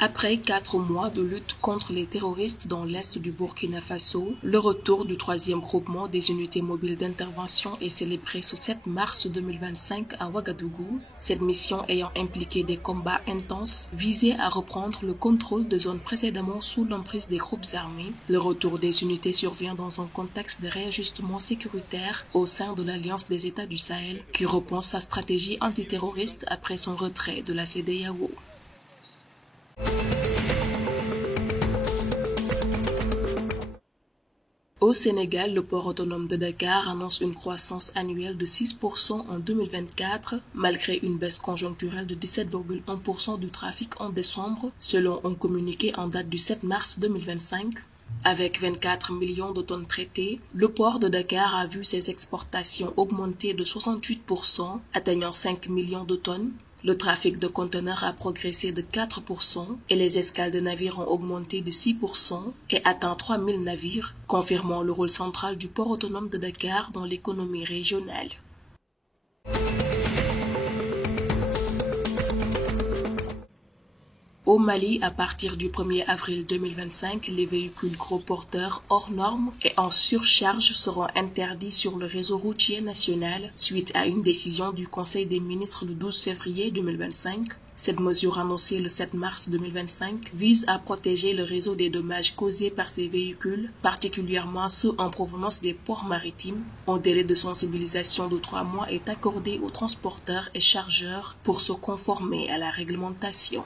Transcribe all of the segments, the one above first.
Après 4 mois de lutte contre les terroristes dans l'est du Burkina Faso, le retour du 3e groupement des unités mobiles d'intervention est célébré ce 7 mars 2025 à Ouagadougou, cette mission ayant impliqué des combats intenses visés à reprendre le contrôle de zones précédemment sous l'emprise des groupes armés. Le retour des unités survient dans un contexte de réajustement sécuritaire au sein de l'Alliance des États du Sahel, qui reprend sa stratégie antiterroriste après son retrait de la CEDEAO. Au Sénégal, le port autonome de Dakar annonce une croissance annuelle de 6% en 2024, malgré une baisse conjoncturelle de 17,1% du trafic en décembre, selon un communiqué en date du 7 mars 2025. Avec 24 millions de tonnes traitées, le port de Dakar a vu ses exportations augmenter de 68%, atteignant 5 millions de tonnes. Le trafic de conteneurs a progressé de 4% et les escales de navires ont augmenté de 6% et atteint 3000 navires, confirmant le rôle central du port autonome de Dakar dans l'économie régionale. Au Mali, à partir du 1er avril 2025, les véhicules gros porteurs hors normes et en surcharge seront interdits sur le réseau routier national suite à une décision du Conseil des ministres le 12 février 2025. Cette mesure annoncée le 7 mars 2025 vise à protéger le réseau des dommages causés par ces véhicules, particulièrement ceux en provenance des ports maritimes. Un délai de sensibilisation de 3 mois est accordé aux transporteurs et chargeurs pour se conformer à la réglementation.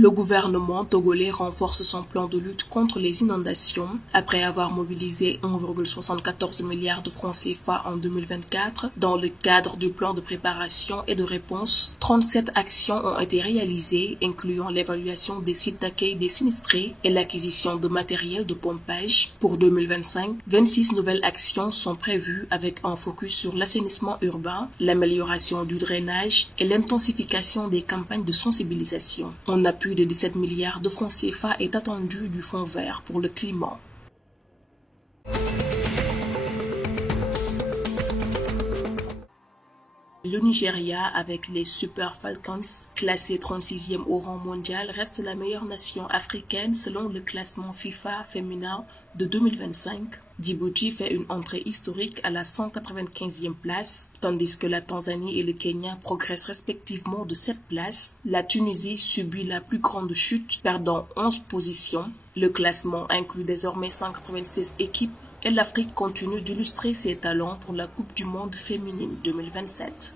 Le gouvernement togolais renforce son plan de lutte contre les inondations. Après avoir mobilisé 1,74 milliard de francs CFA en 2024, dans le cadre du plan de préparation et de réponse, 37 actions ont été réalisées, incluant l'évaluation des sites d'accueil des sinistrés et l'acquisition de matériel de pompage. Pour 2025, 26 nouvelles actions sont prévues avec un focus sur l'assainissement urbain, l'amélioration du drainage et l'intensification des campagnes de sensibilisation. On a plus de 17 milliards de francs CFA est attendu du Fonds vert pour le climat. Le Nigeria, avec les Super Falcons, classé 36e au rang mondial, reste la meilleure nation africaine selon le classement FIFA féminin de 2025. Djibouti fait une entrée historique à la 195e place, tandis que la Tanzanie et le Kenya progressent respectivement de 7 places. La Tunisie subit la plus grande chute, perdant 11 positions. Le classement inclut désormais 196 équipes et l'Afrique continue d'illustrer ses talents pour la Coupe du monde féminine 2027.